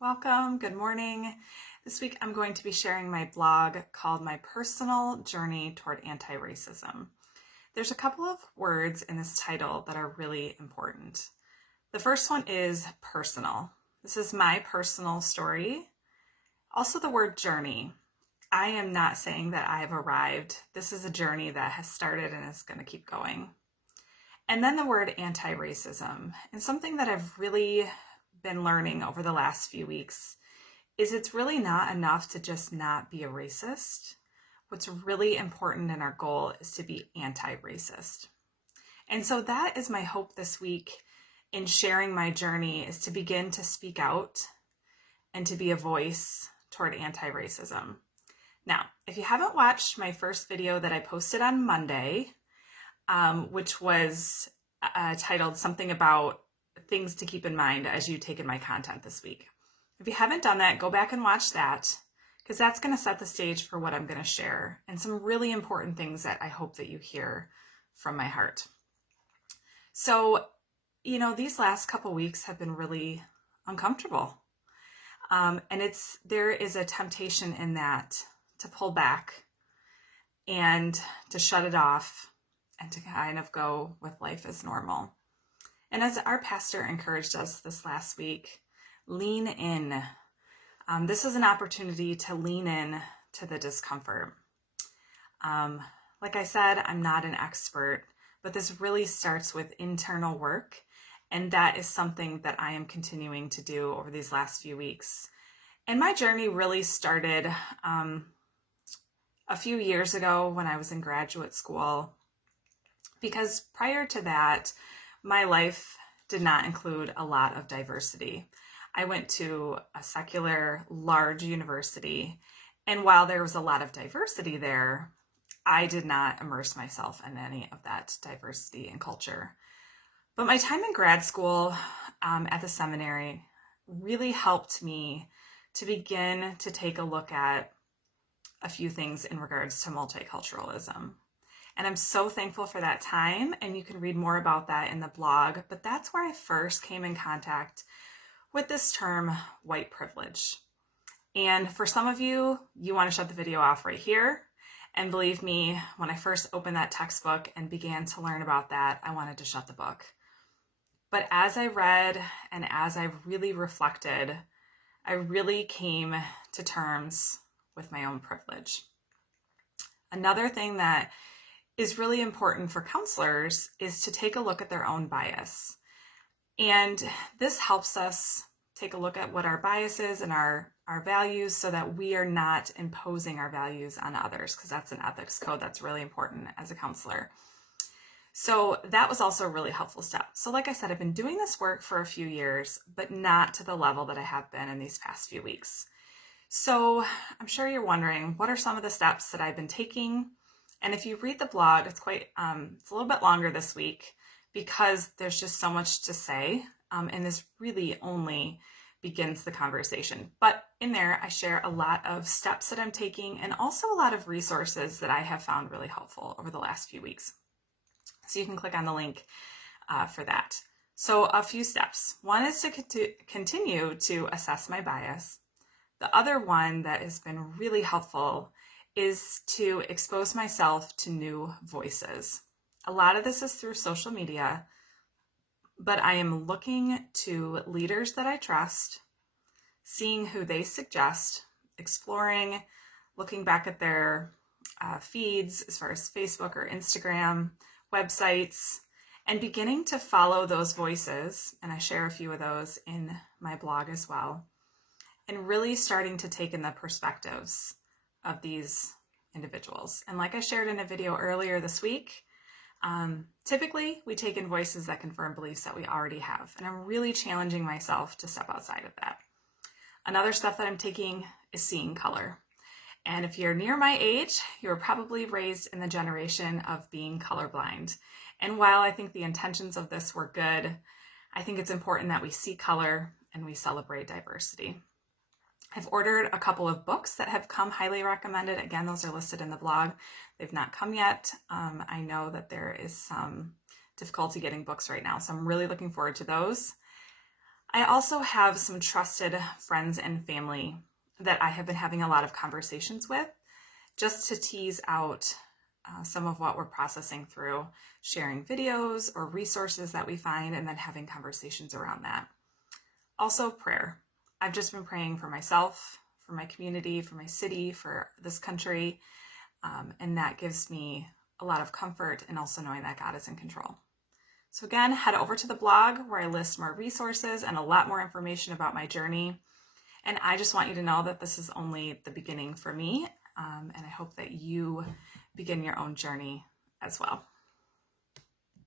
Welcome, good morning. This week I'm going to be sharing my blog called My Personal Journey Toward Anti-Racism. There's a couple of words in this title that are really important. The first one is personal. This is my personal story. Also the word journey. I am not saying that I have arrived. This is a journey that has started and is going to keep going. And then the word anti-racism, and something that I've really been learning over the last few weeks is it's really not enough to just not be a racist. What's really important in our goal is to be anti-racist. And so that is my hope this week in sharing my journey, is to begin to speak out and to be a voice toward anti-racism. Now, if you haven't watched my first video that I posted on Monday, which was titled something about things to keep in mind as you take in my content this week. If you haven't done that, go back and watch that, because that's going to set the stage for what I'm going to share and some really important things that I hope that you hear from my heart. So, these last couple weeks have been really uncomfortable. And there is a temptation in that to pull back and to shut it off and to kind of go with life as normal. And as our pastor encouraged us this last week, lean in. This is an opportunity to lean in to the discomfort. Like I said, I'm not an expert, but this really starts with internal work. And that is something that I am continuing to do over these last few weeks. And my journey really started a few years ago when I was in graduate school, because prior to that, my life did not include a lot of diversity. I went to a secular, large university, and while there was a lot of diversity there, I did not immerse myself in any of that diversity and culture. But my time in grad school at the seminary really helped me to begin to take a look at a few things in regards to multiculturalism. And I'm so thankful for that time, and you can read more about that in the blog, but that's where I first came in contact with this term, white privilege. And for some of you, you want to shut the video off right here. And believe me, when I first opened that textbook and began to learn about that, I wanted to shut the book. But as I read and as I really reflected, I really came to terms with my own privilege. Another thing that is really important for counselors is to take a look at their own bias. And this helps us take a look at what our bias is and our values, so that we are not imposing our values on others, because that's an ethics code that's really important as a counselor. So that was also a really helpful step. So like I said, I've been doing this work for a few years, but not to the level that I have been in these past few weeks. So I'm sure you're wondering, what are some of the steps that I've been taking? And if you read the blog, it's a little bit longer this week, because there's just so much to say, and this really only begins the conversation. But in there, I share a lot of steps that I'm taking, and also a lot of resources that I have found really helpful over the last few weeks. So you can click on the link for that. So a few steps. One is to continue to assess my bias. The other one that has been really helpful is to expose myself to new voices. A lot of this is through social media, but I am looking to leaders that I trust, seeing who they suggest, exploring, looking back at their feeds as far as Facebook or Instagram, websites, and beginning to follow those voices. And I share a few of those in my blog as well. And really starting to take in the perspectives of these individuals. And like I shared in a video earlier this week, typically we take in voices that confirm beliefs that we already have. And I'm really challenging myself to step outside of that. Another step that I'm taking is seeing color. And if you're near my age, you're probably raised in the generation of being colorblind. And while I think the intentions of this were good, I think it's important that we see color and we celebrate diversity. I've ordered a couple of books that have come highly recommended. Again, those are listed in the blog. They've not come yet. I know that there is some difficulty getting books right now, so I'm really looking forward to those. I also have some trusted friends and family that I have been having a lot of conversations with just to tease out some of what we're processing through, sharing videos or resources that we find, and then having conversations around that. Also, prayer. I've just been praying for myself, for my community, for my city, for this country, and that gives me a lot of comfort, and also knowing that God is in control. So again, head over to the blog where I list more resources and a lot more information about my journey. And I just want you to know that this is only the beginning for me, and I hope that you begin your own journey as well.